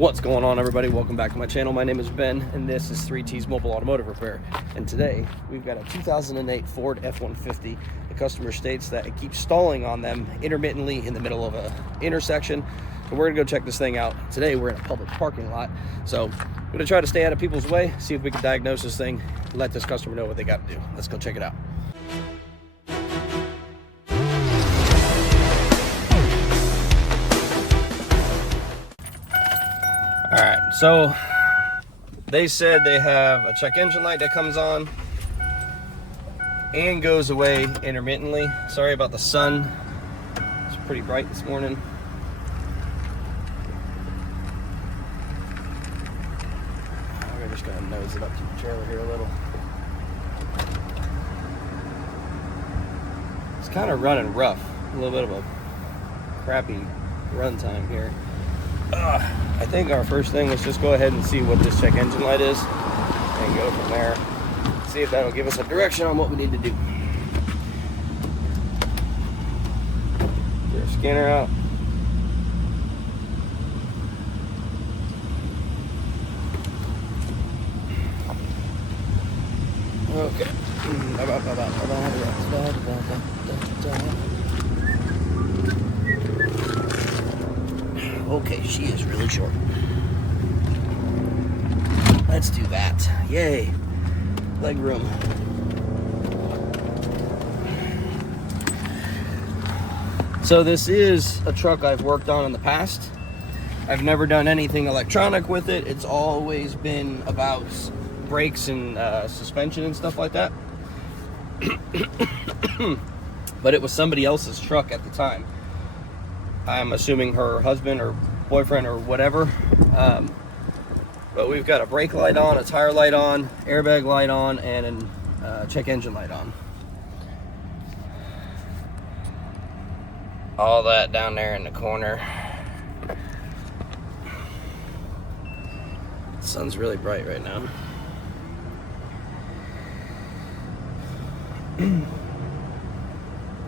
What's going on, everybody? Welcome back to my channel. My name is Ben, and this is 3T's Mobile Automotive Repair. And today, we've got a 2008 Ford F-150. The customer states that it keeps stalling on them intermittently in the middle of an intersection. So we're gonna go check this thing out. Today, we're in a public parking lot. So I'm gonna try to stay out of people's way, see if we can diagnose this thing, let this customer know what they gotta do. Let's go check it out. All right, so they said they have a check engine light that comes on and goes away intermittently. Sorry about the sun. It's pretty bright this morning. We're just gonna nose it up to the trailer here a little. It's kind of running rough. A little bit of a crappy run time here. I think our first thing is just go ahead and see what this check engine light is and go from there. See if that'll give us a direction on what we need to do. Get our scanner out. Okay. Okay, she is really short. Let's do that. Yay. Leg room. So this is a truck I've worked on in the past. I've never done anything electronic with it. It's always been about brakes and suspension and stuff like that. But it was somebody else's truck at the time. I'm assuming her husband or boyfriend or whatever. But we've got a brake light on, a tire light on, airbag light on, and a check engine light on. All that down there in the corner. The sun's really bright right now.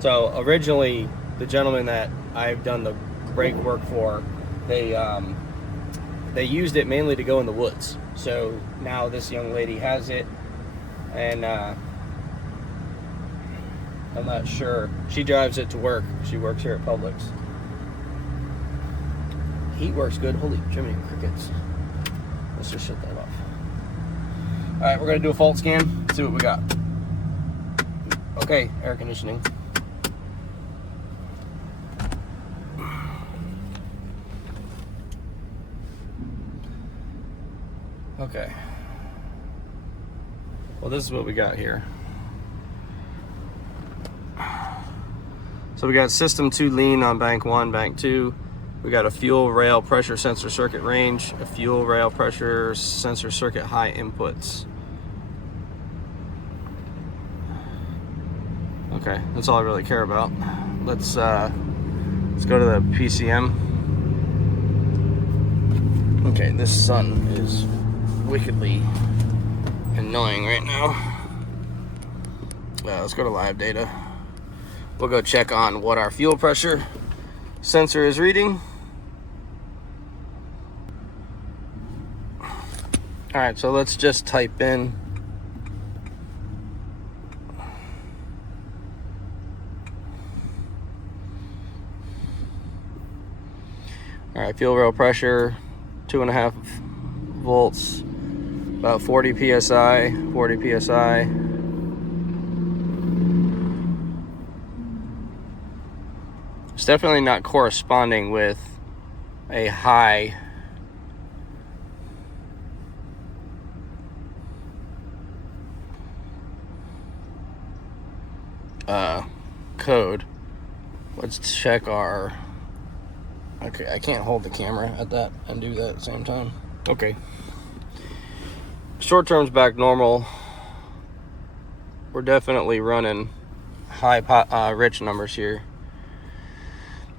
So originally, the gentleman that I've done the brake work for, they used it mainly to go in the woods. So now this young lady has it, and I'm not sure. She drives it to work. She works here at Publix. Heat works good. Holy Jiminy crickets. Let's just shut that off. All right, we're gonna do a fault scan, see what we got. Okay, air conditioning. Okay. Well, this is what we got here. So we got system 2 lean on bank 1, bank 2. We got a fuel rail pressure sensor circuit range, a fuel rail pressure sensor circuit high inputs. Okay, that's all I really care about. Let's go to the PCM. Okay, this sun is wickedly annoying right now. Let's go to live data. We'll go check on what our fuel pressure sensor is reading. All right, so let's just type in fuel rail pressure 2.5 volts, about 40 psi, 40 psi. It's definitely not corresponding with a high code. Let's check our... Okay, I can't hold the camera at that and do that at the same time. Okay. Short term's back normal. We're definitely running high rich numbers here.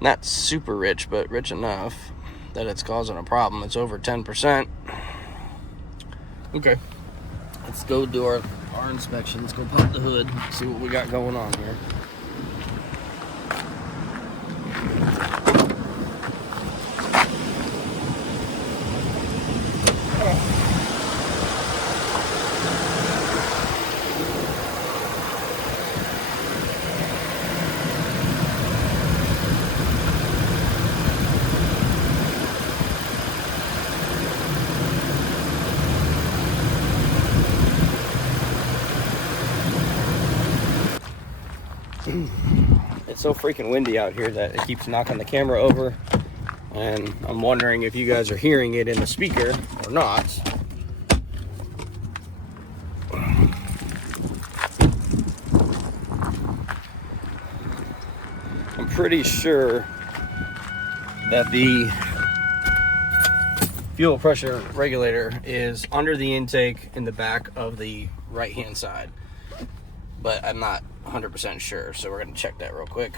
Not super rich, but rich enough that it's causing a problem. It's over 10%. Okay. Let's go do our inspection. Let's go pop the hood, see what we got going on here. so freaking windy out here that it keeps knocking the camera over, and I'm wondering if you guys are hearing it in the speaker or not. I'm pretty sure that the fuel pressure regulator is under the intake in the back of the right hand side, but I'm not 100% sure, so we're going to check that real quick.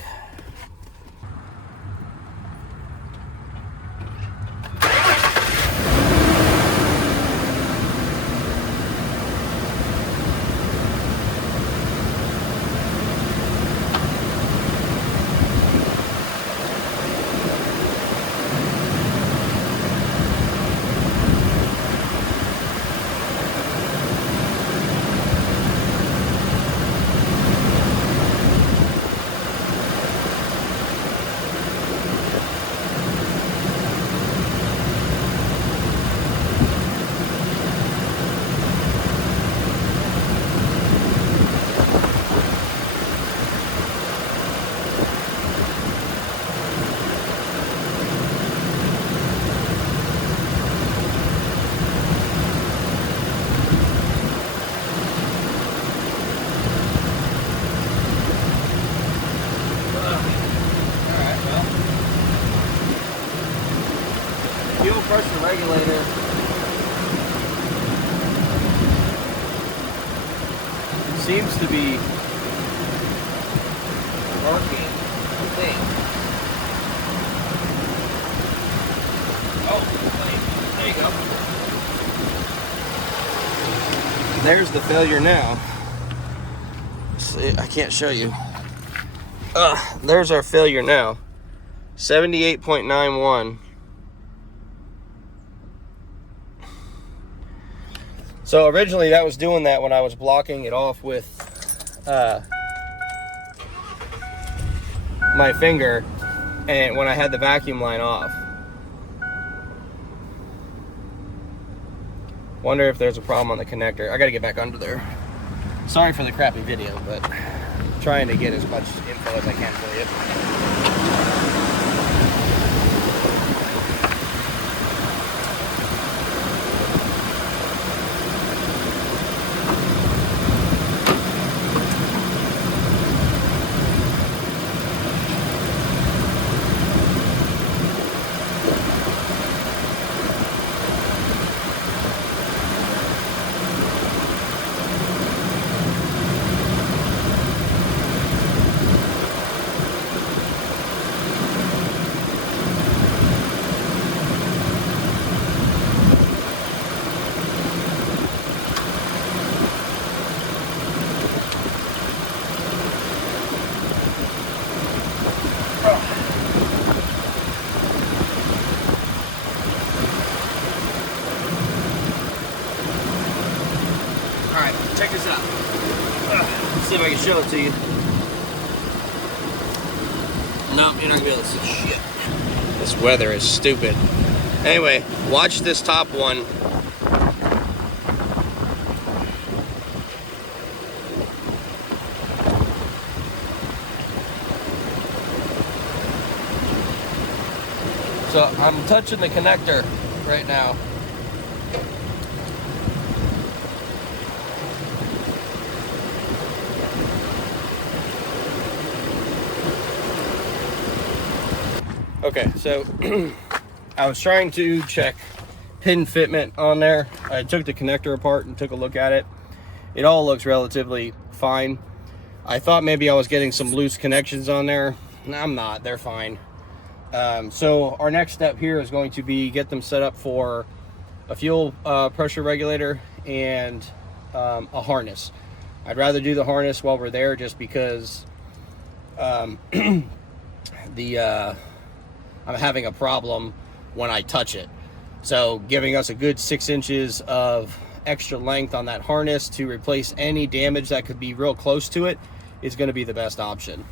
Fuel pressure regulator seems to be working, I think. Oh, wait, there you go. There's the failure now. See, I can't show you. There's our failure now. 78.91. So originally that was doing that when I was blocking it off with my finger and when I had the vacuum line off. Wonder if there's a problem on the connector. I gotta get back under there. Sorry for the crappy video, but I'm trying to get as much info as I can for you. Alright, check this out. Let's see if I can show it to you. No, you're not gonna be able to see shit. This weather is stupid. Anyway, watch this top one. So I'm touching the connector right now. Okay, so I was trying to check pin fitment on there. I took the connector apart and took a look at it. It all looks relatively fine. I thought maybe I was getting some loose connections on there. No, I'm not, they're fine. So our next step here is going to be get them set up for a fuel pressure regulator and a harness. I'd rather do the harness while we're there just because I'm having a problem when I touch it. So giving us a good 6 inches of extra length on that harness to replace any damage that could be real close to it is going to be the best option.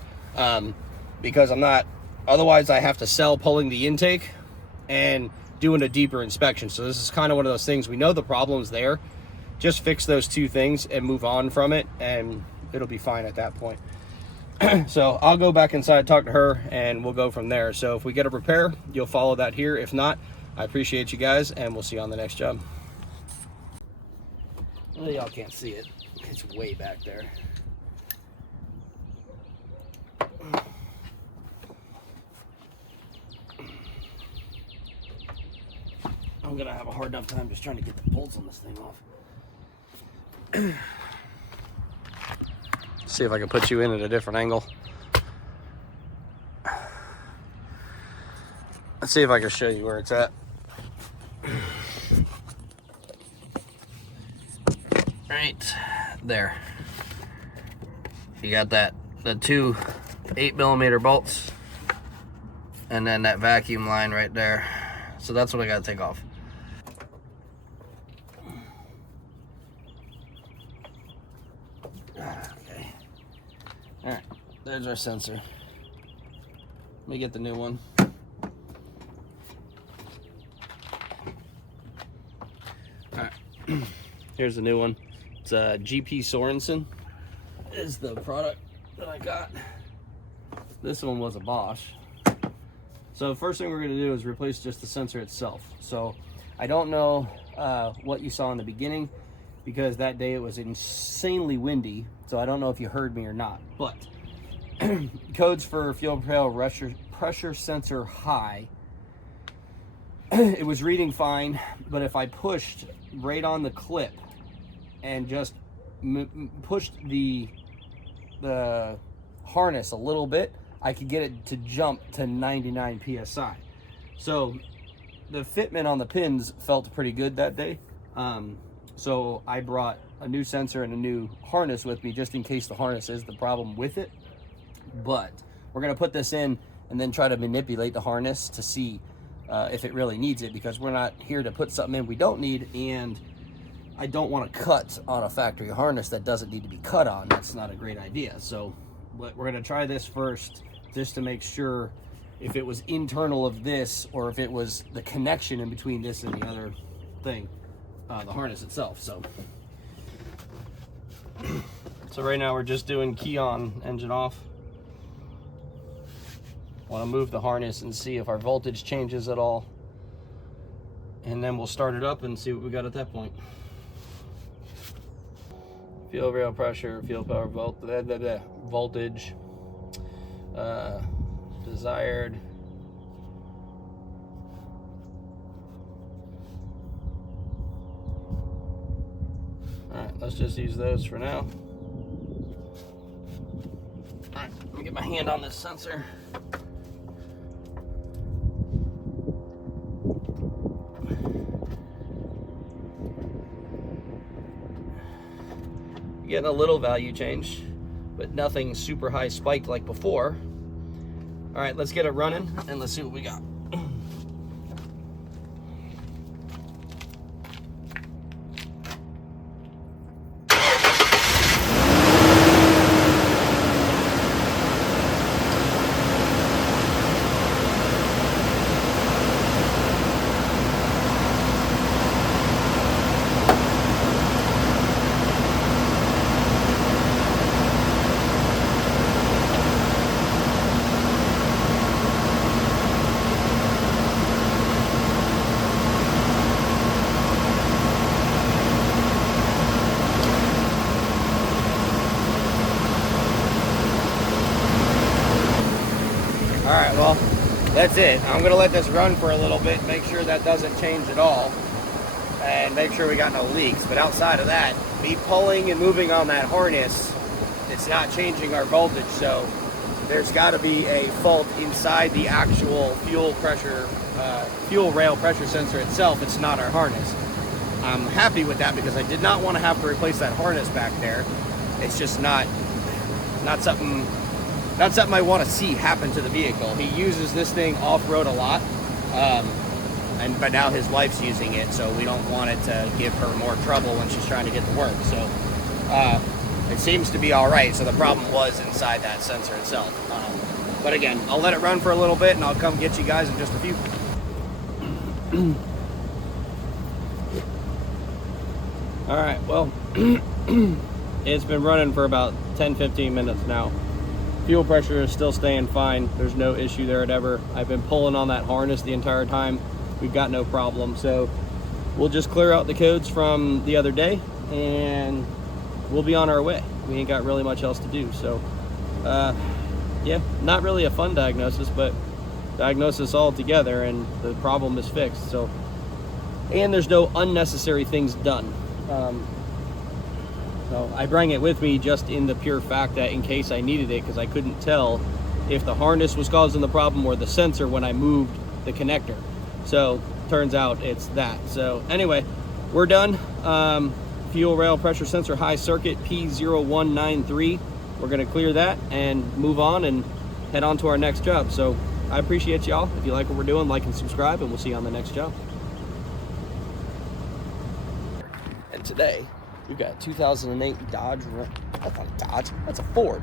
Because otherwise I have to sell pulling the intake and doing a deeper inspection. So this is kind of one of those things, we know the problem's there. Just fix those two things and move on from it and it'll be fine at that point. So I'll go back inside, talk to her, and we'll go from there. So if we get a repair, you'll follow that here. If not, I appreciate you guys, and we'll see you on the next job. Well, y'all can't see it. It's way back there. I'm gonna have a hard enough time just trying to get the bolts on this thing off. See if I can put you in at a different angle. Let's see if I can show you where it's at. Right there. You got that, the two 8mm bolts, and then that vacuum line right there. So that's what I gotta take off. Okay. All right, there's our sensor. Let me get the new one. All right, here's the new one. It's a GP Sorensen is the product that I got. This one was a Bosch. So the first thing we're gonna do is replace just the sensor itself. So I don't know what you saw in the beginning, because that day it was insanely windy. So I don't know if you heard me or not, but codes for fuel pressure sensor high, it was reading fine, but if I pushed right on the clip and just pushed the harness a little bit, I could get it to jump to 99 psi. So the fitment on the pins felt pretty good that day. So I brought a new sensor and a new harness with me, just in case the harness is the problem with it. But we're gonna put this in and then try to manipulate the harness to see if it really needs it, because we're not here to put something in we don't need, and I don't want to cut on a factory harness that doesn't need to be cut on. That's not a great idea. So we're going to try this first, just to make sure if it was internal of this, or if it was the connection in between this and the other thing, the harness itself. So right now we're just doing key on, engine off. Want to move the harness and see if our voltage changes at all, and then we'll start it up and see what we got at that point. Fuel rail pressure, fuel power voltage, desired. All right, let's just use those for now. All right, let me get my hand on this sensor. Getting a little value change, but nothing super high spiked like before. All right, let's get it running and let's see what we got. All right, well, that's it. I'm gonna let this run for a little bit, make sure that doesn't change at all, and make sure we got no leaks. But outside of that, me pulling and moving on that harness, it's not changing our voltage. So there's got to be a fault inside the actual fuel rail pressure sensor itself. It's not our harness. I'm happy with that, because I did not want to have to replace that harness back there. It's just not something I want to see happen to the vehicle. He uses this thing off-road a lot, but now his wife's using it, so we don't want it to give her more trouble when she's trying to get to work. So it seems to be all right. So the problem was inside that sensor itself. But again, I'll let it run for a little bit, and I'll come get you guys in just a few. All right, well, it's been running for about 10-15 minutes now. Fuel pressure is still staying fine. There's no issue there ever. I've been pulling on that harness the entire time. We've got no problem. So we'll just clear out the codes from the other day and we'll be on our way. We ain't got really much else to do. So yeah, not really a fun diagnosis, but diagnosis all together and the problem is fixed. So, and there's no unnecessary things done. So I bring it with me just in the pure fact that in case I needed it, because I couldn't tell if the harness was causing the problem or the sensor when I moved the connector. So turns out it's that. So anyway, we're done. Fuel rail pressure sensor high circuit P0193. We're gonna clear that and move on and head on to our next job. So I appreciate y'all. If you like what we're doing, like and subscribe, and we'll see you on the next job. And today, we've got a 2008 Dodge, that's not a Dodge, that's a Ford